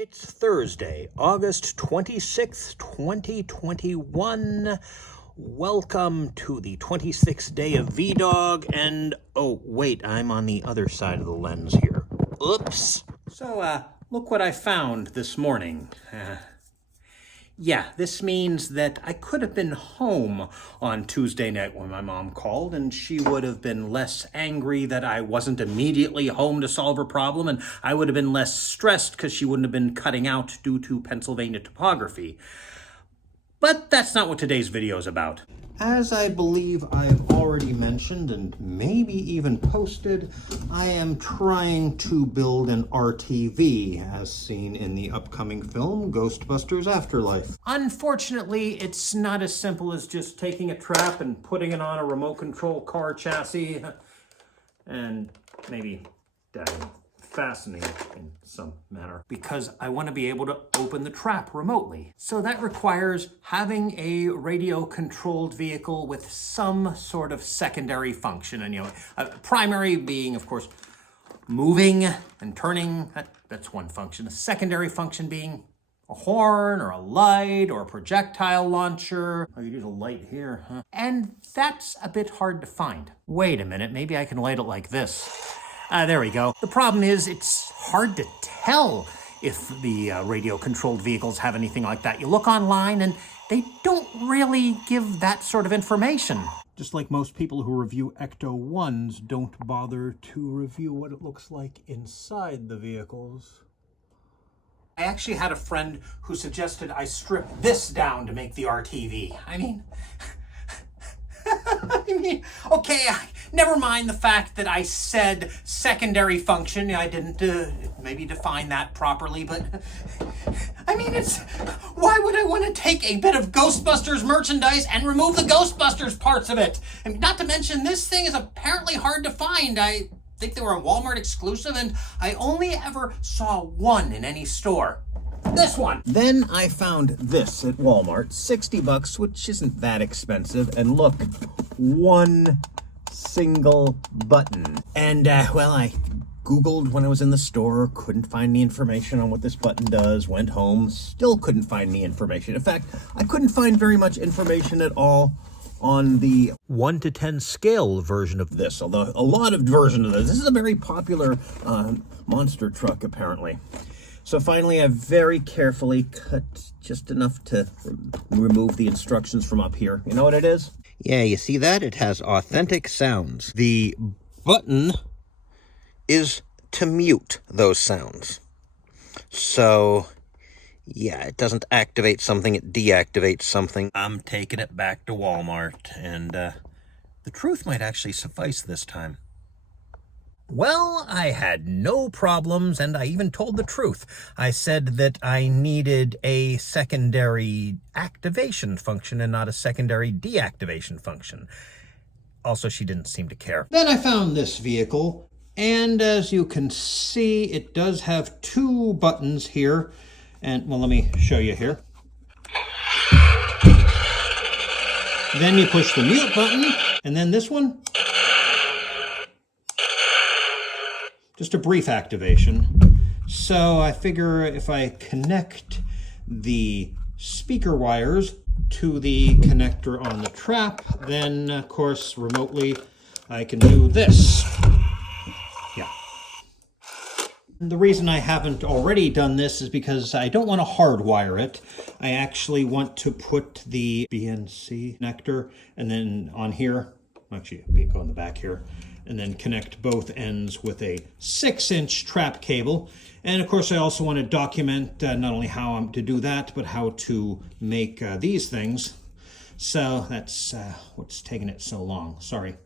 It's Thursday, August 26th, 2021. Welcome to the 26th day of VEDAug, and oh, wait, I'm on the other side of the lens here. Oops. So, look what I found this morning. Yeah, this means that I could have been home on Tuesday night when my mom called, and she would have been less angry that I wasn't immediately home to solve her problem, and I would have been less stressed because she wouldn't have been cutting out due to Pennsylvania topography. But that's not what today's video is about. As I believe I've already mentioned and maybe even posted, I am trying to build an RTV as seen in the upcoming film Ghostbusters Afterlife. Unfortunately, it's not as simple as just taking a trap and putting it on a remote control car chassis and maybe fastening it in some manner, because I want to be able to open the trap remotely. So that requires having a radio-controlled vehicle with some sort of secondary function, and primary being, of course, moving and turning. That's one function. A secondary function being a horn or a light or a projectile launcher. Oh, you use a light here, huh? And that's a bit hard to find. Wait a minute, maybe I can light it like this. There we go. The problem is it's hard to tell if the radio-controlled vehicles have anything like that. You look online and they don't really give that sort of information. Just like most people who review Ecto-1s don't bother to review what it looks like inside the vehicles. I actually had a friend who suggested I strip this down to make the RTV. I mean, okay, never mind the fact that I said secondary function. I didn't maybe define that properly, but I mean, why would I want to take a bit of Ghostbusters merchandise and remove the Ghostbusters parts of it? And not to mention, this thing is apparently hard to find. I think they were a Walmart exclusive, and I only ever saw one in any store. This one. Then I found this at Walmart, $60, which isn't that expensive, and look, one single button. And, well, I Googled when I was in the store, couldn't find any information on what this button does, went home, still couldn't find any information. In fact, I couldn't find very much information at all on the 1 to 10 scale version of this, although a lot of versions of this. This is a very popular monster truck, apparently. So finally, I very carefully cut just enough to remove the instructions from up here. You know what it is? Yeah, you see that? It has authentic sounds. The button is to mute those sounds. So, yeah, it doesn't activate something, it deactivates something. I'm taking it back to Walmart, and the truth might actually suffice this time. Well, I had no problems, and I even told the truth. I said that I needed a secondary activation function and not a secondary deactivation function. Also, she didn't seem to care. Then I found this vehicle, and as you can see, it does have two buttons here. And, well, let me show you here. Then you push the mute button, and then this one. Just a brief activation. So I figure if I connect the speaker wires to the connector on the trap, then of course remotely I can do this. Yeah. The reason I haven't already done this is because I don't want to hardwire it. I actually want to put the BNC connector and then on here, actually go in the back here, and then connect both ends with a 6-inch trap cable. And of course, I also want to document not only how I'm to do that, but how to make these things. So that's what's taking it so long. Sorry.